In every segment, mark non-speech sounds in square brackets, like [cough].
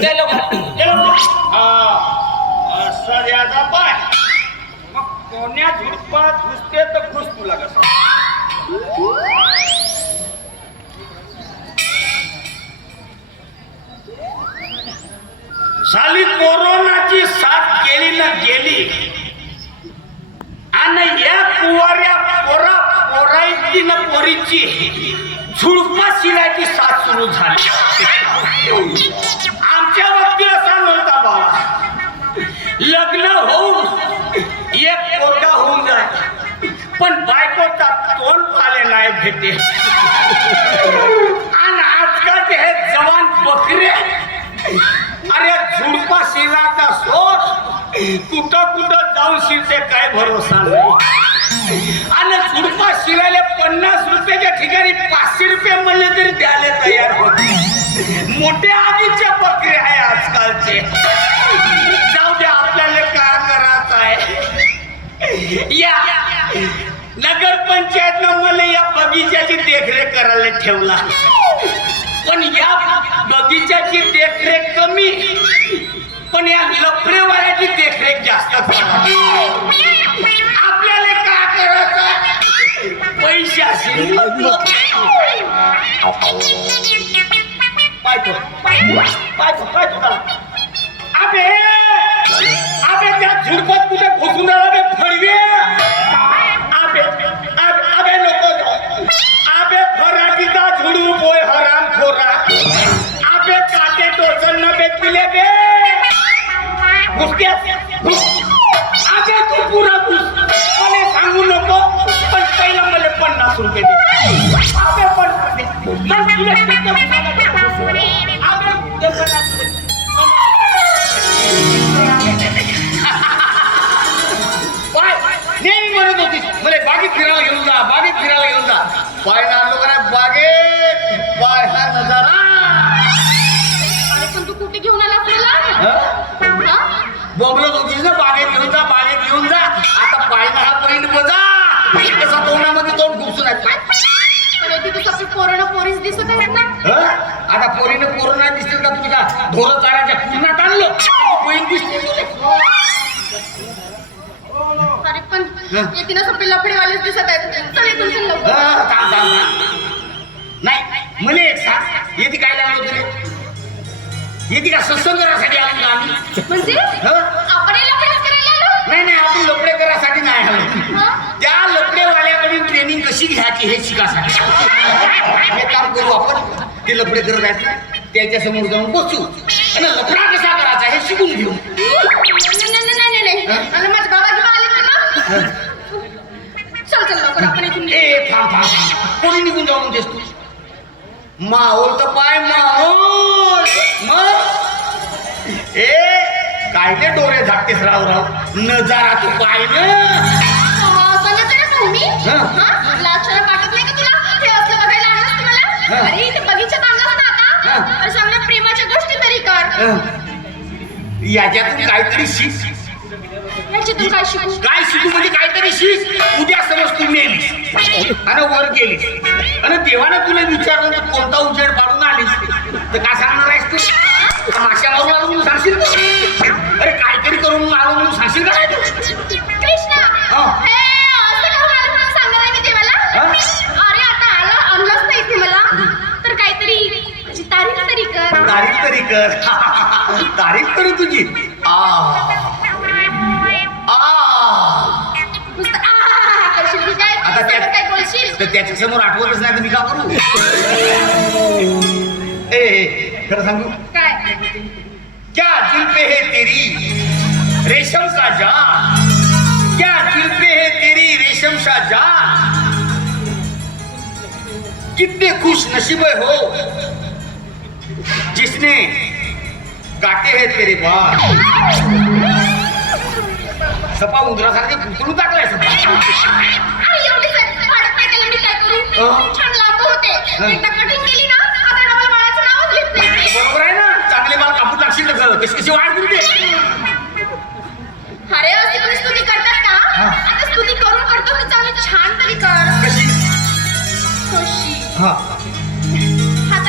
दे लवकर, पाय. मग कोण्या झुडपात घुसते तर घुस तुला कसं? साली कोरोनाची साथ गेली ना गेली. आणि या कुवाऱ्या पोरा पोरायची ना पोरीची झुडपा शिरायची साथ सुरू झाली. आमच्या वक्ती असा नव्हता बाबा लग्न होऊन एक पोरगा होऊन जाय. पण बायकोचा तोंड पाले नाही भेटे. आणि आजकालचे हे जवान बकरे. अरे झुडपा शिलाचा सोड कुठं कुठं जाऊन शिरते काय भरोसा नाही. आणि झुडपा शिलाले पन्नास रुपयाच्या ठिकाणी पाचशे रुपये म्हणले तरी द्यायला तयार होते मोठ्या आधीच्या प्रक्रिया आहे आजकालचे. जाऊ द्या आपल्याला काय करायचं आहे? या. नगर पंचायतनं मला या बगीच्याची देखरेख करायला ठेवला. पण या बगीच्याची देखरेख कमी पण या लफडेवाल्याची देखरेख जास्त आपल्याला काय करायचं पैशाशी पाहतो पाहतो पाहतो त्याला. अबे! अबे त्या झुडपात कुठे घुसून राहिला बे फडवे? अबे अबे अबे नको जाऊ. अबे फराटीचा झुडू बोय हराम खोरा. अबे काटे टोचन न बे पिले बे. घुसत्या घुस पोरीनं कोरोना दिसतील का का ढोरं चाराच्या पूर्णात आणलं. पॉईंट दिसते. तुला. अरे पण येते ना सगळे लफडेवालेच दिसत आहेत. चल इथून चल लवकर. थांब, थांब, थांब. नाही मला एक सांग. येते काय लागलं तुला? येते का सत्संग करासाठी आलो का आम्ही? म्हणजे? हं? आपण हे लफडेच करायला आलो? नाही नाही आपण लपडे करासाठी नाही आलो. हं? त्या लपडेवाल्याकडून ट्रेनिंग कशी घ्यायची हे शिकासाठी? हे काम करू आपण. ते लपडे करत आहेत ना, त्याच्यासमोर जाऊन बसू. आणि लफडा कसा करायचा हे शिकून घेऊ. ए थांब थांब. कोणी निघून जाऊन देस तू? माहोल तर पाय माहोल. मग? ए काय ते डोळे झाकतेस राव राव? नजारा तू पाय ना. हं. अरे इथे आणलं असतं आता. हं. अरे सांग ना प्रेमाच्या गोष्टी तरी कर. अं, याच्यातून काहीतरी शिक. ह्याच्यातून काय शिकू? काय शिकू म्हणजे काहीतरी शिक. उद्या समज तू मेलीस. आणि वर गेलीस. आणि देवानं तुला विचारलं तर कोणता उजेड पाडून आलीस तर काय सांगणार आहेस तू? माश्या मारून आलो म्हणून सांगशील का? अरे काहीतरी करून आलो म्हणून सांगशील का? तू? कृष्णा हं. हे असं का म्हणाले म्हणून सांगणार आहे मी देवाला हं? अरे आता आलं आणलंच नाही इथे मला तर काहीतरी त्याची तारीफ तरी कर [laughs] तारीफ तरी कर तुझी. आ. आता त्या- त्याच्यासमोर आठवतच नाही तर मी का करू? ए ए, खरं सांगू? काय? क्या दिल पे है तेरी रेशम का जान? क्या दिल पे है तेरी रेशम का जान? कितने खुश नसीब हो जिसने काटे हैं तेरे बाल. सपा उंदरासारखे पुतळू टाकलाय सपा. मी हं? होते. हं. बरोबर आहे ना? चांगले बाल कापून टाकशील तर कशी कशी वाढ दे अरे अशी कोणी स्तुती करतात का? हा. आता स्तुती करून करतो तर चांगली छान तरी कर. कशी? हा. हात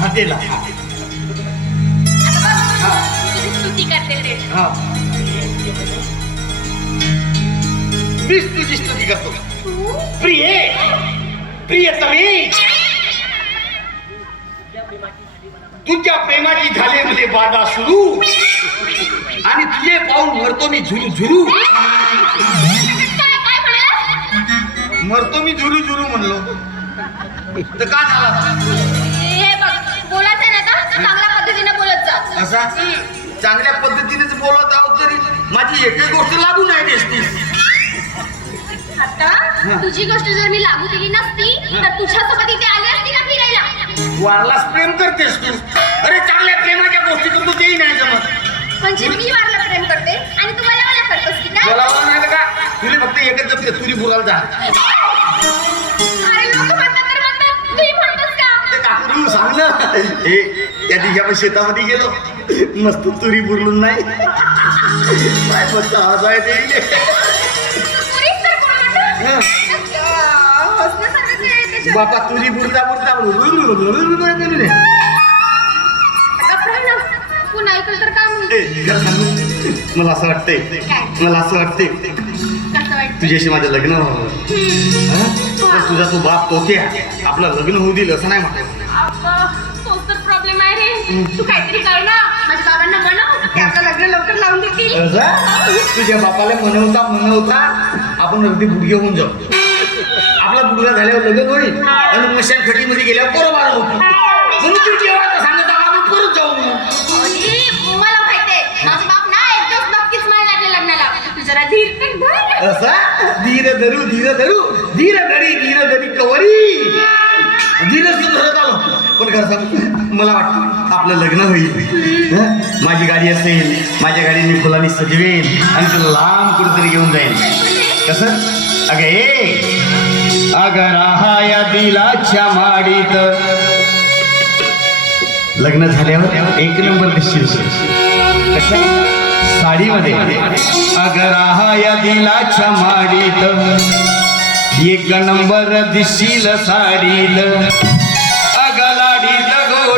हॉटेलला आता बघ, तुझी स्तुती करते ते. हा. तुझी स्तुती करतो? प्रिये प्रियतमी तुझ्या प्रेमाची झाले मध्ये बाधा सुरू. आणि तुझे पाऊल मरतो मी झुरू झुरू. मरतो मी झुरू झुरू म्हणलो. तर का झाला? हे बघ बोलायचं ना चांगल्या पद्धतीने बोलत जा. असा? चांगल्या पद्धतीनेच बोलत आहोत तरी माझी एकही गोष्ट लागू नाही दिसती. आता तुझी गोष्ट जर मी लागू केली नसती तर तुझ्यासोबत इथे आली असती का फिरायला? वारलाच प्रेम करतेस तू. अरे चांगल्या प्रेमाच्या गोष्टी करतो तेही नाही जमत. म्हणजे मी वारला प्रेम करते आणि तू मला मला करतोस की काय? बोलावं नाही का? तुला फक्त एकच जमते तुरी बुराला जा. अरे लोक म्हणतात तर म्हणतात तूही म्हणतोस का? ते सांग ना. हे त्या दिवशी आपण शेतामध्ये गेलो. मस्त तुरी बुरलून नाही. काय फक्त आवाज आहे ते. बापा तुरी बुरता बुरता मला असं वाटतंय. मला असं वाटतंय. तुझ्याशी माझं लग्न व्हावं. तुझा तो बाप तोक्या. आपलं लग्न होऊ दिलं असं नाही म्हणत प्रॉब्लेम आहे रे. तू काहीतरी कर ना. लग्न लवकर लावून देतील. असं? तुझ्या बापाला मनवता मनवता आपण अगदी बुडगे होऊन जाऊ. आपला बुडगा झाल्यावर लग्न होईल. आणि मशान खटीमध्ये गेल्यावर बरोबर होतो. म्हणून तू जेव्हा सांगत आला परत जाऊ म्हणून. अरे, मला माहितीये माझा बाप ना एक दिवस नक्कीच म्हणायला लागले लग्नाला. तू जरा धीर धर. असा? धीर धरू धीर धरू. धीर धरी धीर धरी कवरी. धीरच तू धरत आलो पण खरं सांग? मला वाटतं आपलं लग्न होईल. हं? माझी गाडी असेल माझ्या गाडीने मी फुलांनी सजवेल आणि तुला लांब कुठेतरी घेऊन जाईल. कसं? अगं ए! अगं राहा या दिलाच्या माडीत. लग्न झाल्यावर एक नंबर दिसशील. साडीमध्ये. अगं राहाया दिलाच्या माडीत. एक नंबर दिसशील साडीत.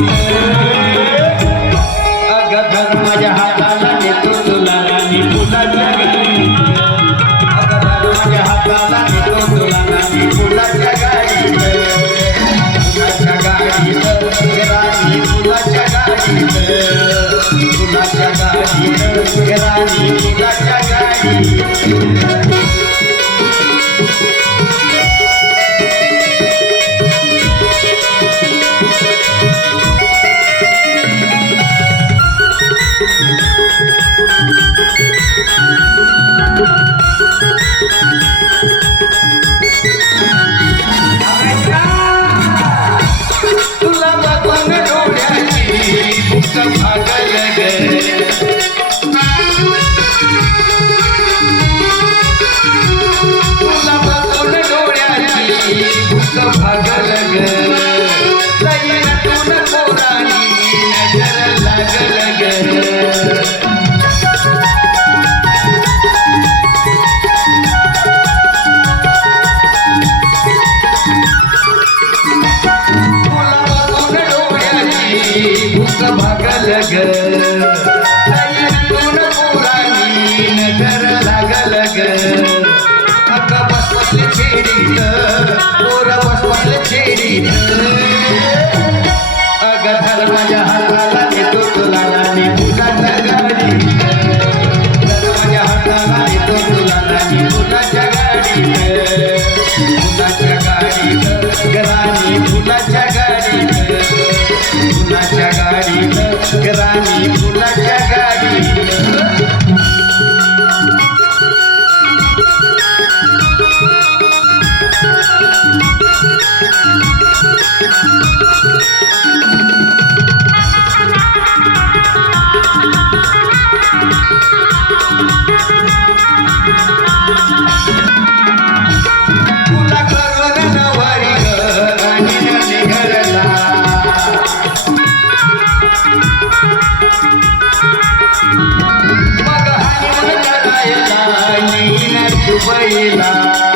मोडीत পাইলা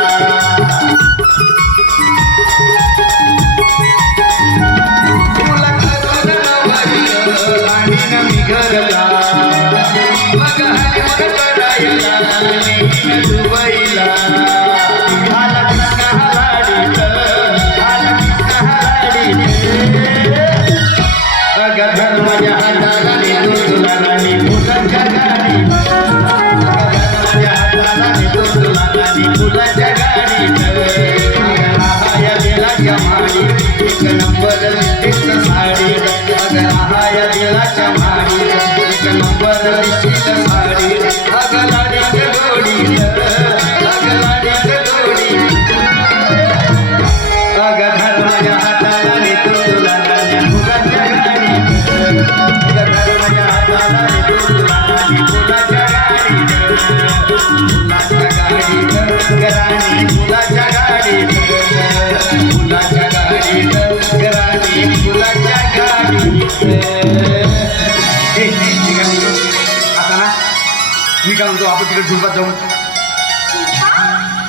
미간 그 아버지를 불받정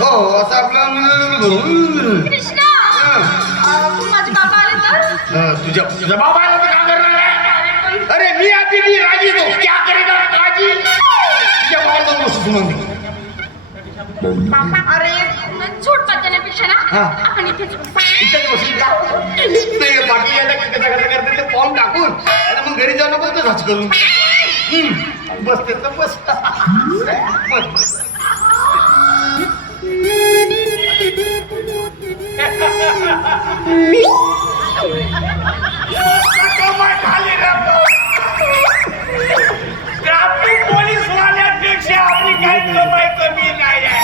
어 사블랑 크리스나 아 तुम्हारे बाबा आले तर तुझ्या तुझ्या बाबाला तर काय करणार आहे अरे मी आधी मी राजी तो क्या करेगा राजी तुझ्या बाबाला दोन वस्तू म्हणते अरे छोट पातळ्यापेक्षा ना आपण इथे इथे बसून जा नाही बाकी याला कसं कसं करते ते फॉर्म टाकून आणि मग घरी जाऊन बोलतो हच करून बसते तर बस. ट्रॅफिक पोलीस वाल्यापेक्षा आपली काही कमाई कमी नाही आहे.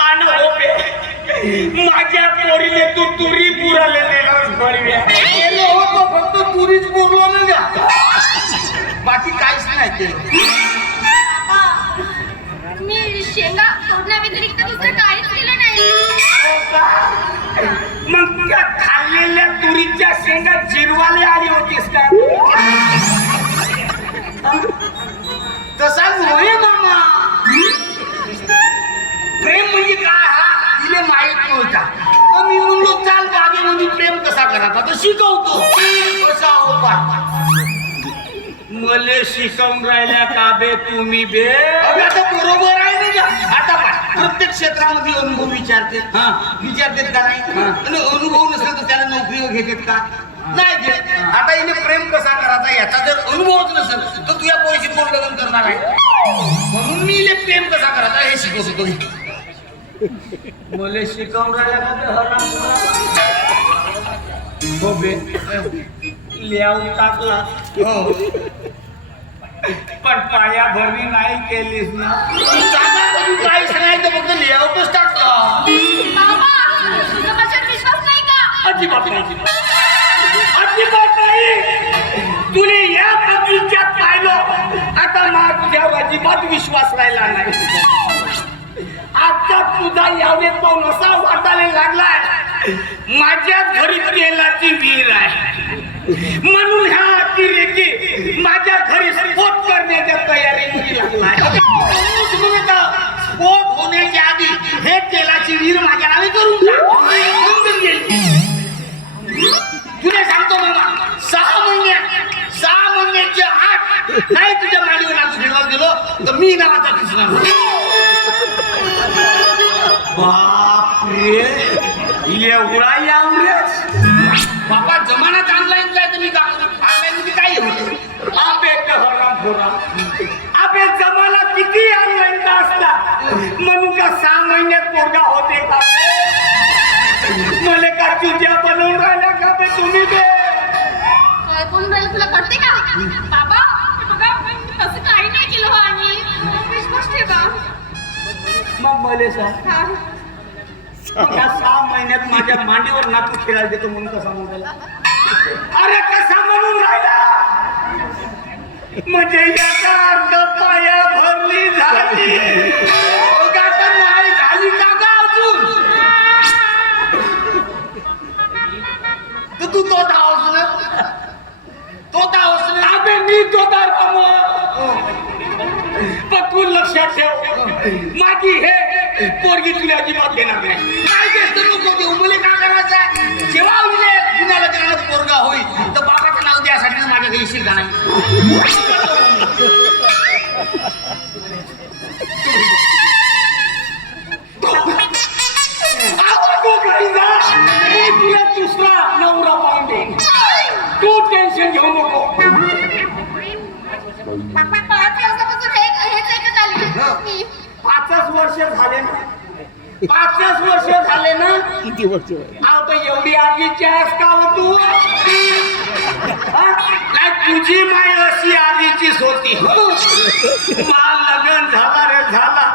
आण होपे माझ्या पोरीले तू तुरी पुराले गेलो होतो फक्त तुरीच पुरलो ना द्या बाकी काहीच नाही केलं मग त्या खाल्लेल्या तुरीच्या शेंगा जिरवाले आली होतीस का? तसाच होय मामा. प्रेम म्हणजे काय हा? तिले माहीत नव्हता. मी म्हणलो चाल बागेमध्ये प्रेम कसा करायचा? तर शिकवतो. कसा होता मले शिकवून राहिल्या का बे तुम्ही बे? आता बरोबर आहे ना? आता पाय प्रत्येक क्षेत्रामध्ये अनुभव विचारते. हा. विचारतात का नाही. आणि अनुभव नसेल तर त्याला नोकरी घेतात का? नाही घेत. आता हिने प्रेम कसा करायचा याचा जर अनुभवच नसेल तर तुझ्या पोरीशी कोण लग्न करणार आहे. म्हणून मी प्रेम कसा करायचा हे शिकवतो तुम्ही. मले शिकवून का? हो बे लिहावून टाकला. हो. पण पाया भरणी नाही केलीस ना. काहीच नाही तर फक्त लेआउटच टाकला. बाबा तुझा माझ्यावर विश्वास नाही का? अजिबात नाही. अजिबात नाही. तुने या बगीच्यात पाहिलं. आता तुझ्यावर अजिबात विश्वास राहिला नाही. तुझा यावेत पाहून असा वाटायला लागलाय. माझ्याच घरी तेलाची विहीर आहे. म्हणून ह्या अतिरेकी माझ्या घरी स्फोट करण्याच्या तयारीमध्ये लागलाय. म्हणत स्फोट होण्याच्या आधी हे तेलाची विहीर माझ्या नावे करून तुला सांगतो मामा सहा महिन्यात सहा महिन्याच्या आठ नाही तुझ्या माडीवर नाचू फिरवायला तर मी नावाचा कृष्णा बापरे. एवढा यावरेच बाबा जमाना आहे काय तुम्ही का ऑनलाईन मध्ये काही होतं अबे हरामखोरा अबे जमाना किती ऑनलाईनचा असता? म्हणून का सहा महिन्यात पोरगा होते का? मला का तुझ्या बनवून राहिल्या का बे तुम्ही बे? काय राहिलं तुला? कळते का? बाबा बघा असं काही नाही केलं हो आम्ही. विश्वास ठेवा. मग मले सांग हा. या सहा महिन्यात माझ्या मांडीवर नातू खेळायला देतो म्हणून कसा म्हणून अरे कसा म्हणून राहिला? म्हणजे याचा अर्ध पाया भरली झाली. का तर नाही झाली का का अजून. तू तो धावस ना तो धावस ना अबे मी तो राम पण तू लक्षात ठेव. माझी हे पोरगी तुला अजिबात देणार नाही काय तेच तर नको देऊ मला का करायचं जेव्हा उरले कुणाला लग्नाला पोरगा होईल तर बाबाचं नाव द्यासाठी माझ्या घरी शिका नाही तुला दुसरा नवरा पाहून देईन तू टेन्शन घेऊ नको पाचच वर्ष झाले ना. पाचच वर्ष झाले ना. किती वर्ष आता एवढी आगीची आहेस का हो तू? नाही तुझी माय अशी आगीचीच होती. माल लग्न झाला रे झाला.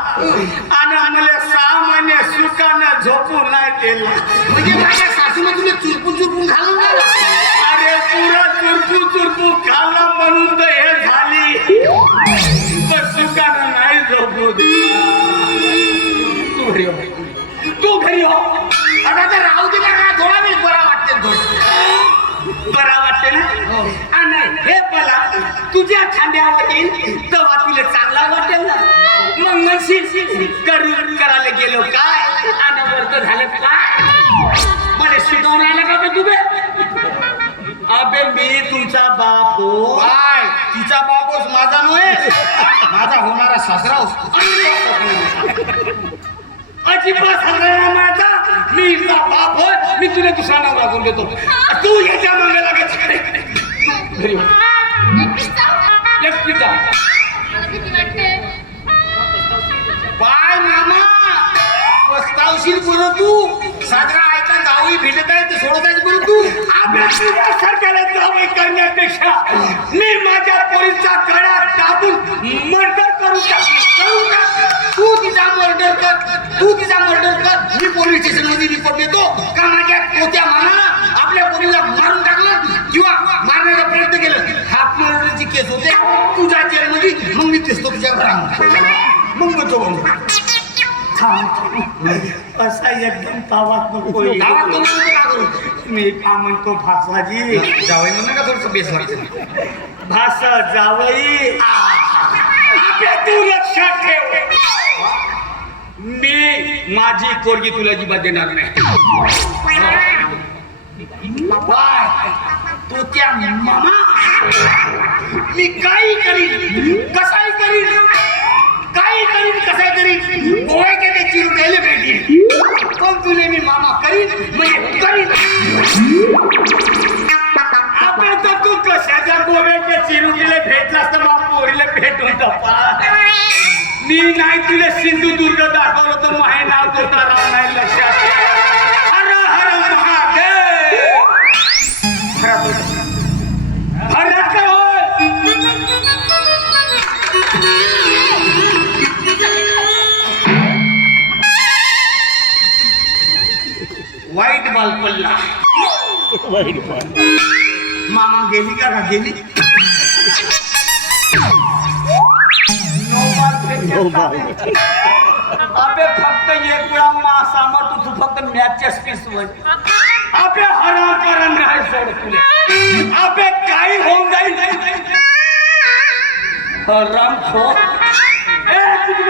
आणि मला सहा महिने सुखानं झोपू नाही दिला. म्हणजे माझ्या सासूने तुला चुरपून चुरपून घालून गेला? अरे पुरा चुरपू चुरपू खाल्ला म्हणून तर हे झाली. पण सुखानं. तू घरी हो. तू घरी हो आता तर राहू दिला का थोडा वेळ बरा वाटते थोडं बरा वाटते ना. आणि हे. मला तुझ्या खांद्यावर येईल तेव्हा तुला चांगला वाटेल ना. मग नशी करून करायला गेलो काय? आणि वर्त झालं काय मला शिकवून आलं का तुझे अबे मी तुमचा बाप हो. काय तिचा बापोस माझा नव्हे. माझा होणारा सासरा असतो अजिबात हरला माझा. मी हिचा बाप होय. मी तुला दुसरा नाव लागून देतो. तू याच्या मागे लागत घरी. एकटीच बाय मामा. पस्तावशील बरं तू. साजरा. ऐका भिजत भेटत आहे ते सोडत आहे बरं तू आपल्या सरकारला जावई करण्यापेक्षा मी माझ्या पोरीचा गळा दाबून मर्डर करू टाकली करू तू तिचा मर्डर कर. तू तिचा मर्डर कर. मी पोलीस स्टेशनमध्ये रिपोर्ट देतो. का माझ्या पोत्या मानाला आपल्या पोलीसला मारून टाकलं किंवा मारण्याचा प्रयत्न केलं? हाफ मर्डरची केस होते. तुझ्या जेलमध्ये. मग मी तेच तुझ्या घरामध्ये मग तो थांब थांब असा एकदम तावात नको. गावात? मी का म्हणतो भासाजी? जावई म्हणा का थोडस बेस वाटतं भास जावई आपल्या तू लक्षात ठेव. मी माझी पोरगी तुला जीवा देणार नाही. तो त्या मामा. मी काही करीन. कसाही करीन. काही करीन कसाही करीन गोळे गोव्याच्या ते चिरुट्याला भेटीन पण तुले मी मामा करीन म्हणजे करीन. आता तर तू कशाच्या गोव्याच्या चिरुटीला भेटलास तर मग पोरीला भेटून टपा. मी नाही तुला सिंधुदुर्ग दाखवलं तर माहे नाव तुकाराम नाही लक्षात. हर हर महादेव. मामा गेली का का गेली? अबे फक्त एक वेळा मासामत तू फक्त मॅचेस पीस वर अबे हराम करण नाही सोड तुले. अबे काही होऊन जाईल. हराम खो ए तुझी